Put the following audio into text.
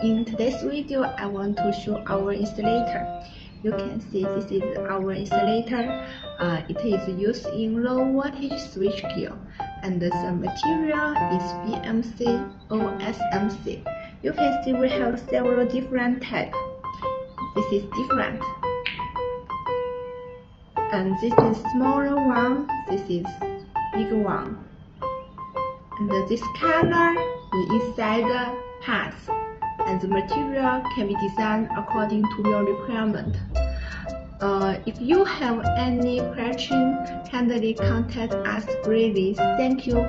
In today's video, I want to show our insulator. You can see this is our insulator. It is used in low voltage switchgear, and the material is BMC or SMC. You can see we have several different types. This is different, and this is smaller one. This is big one, and this color is inside the parts. And the material can be designed according to your requirement. If you have any question, kindly contact us. Really, thank you.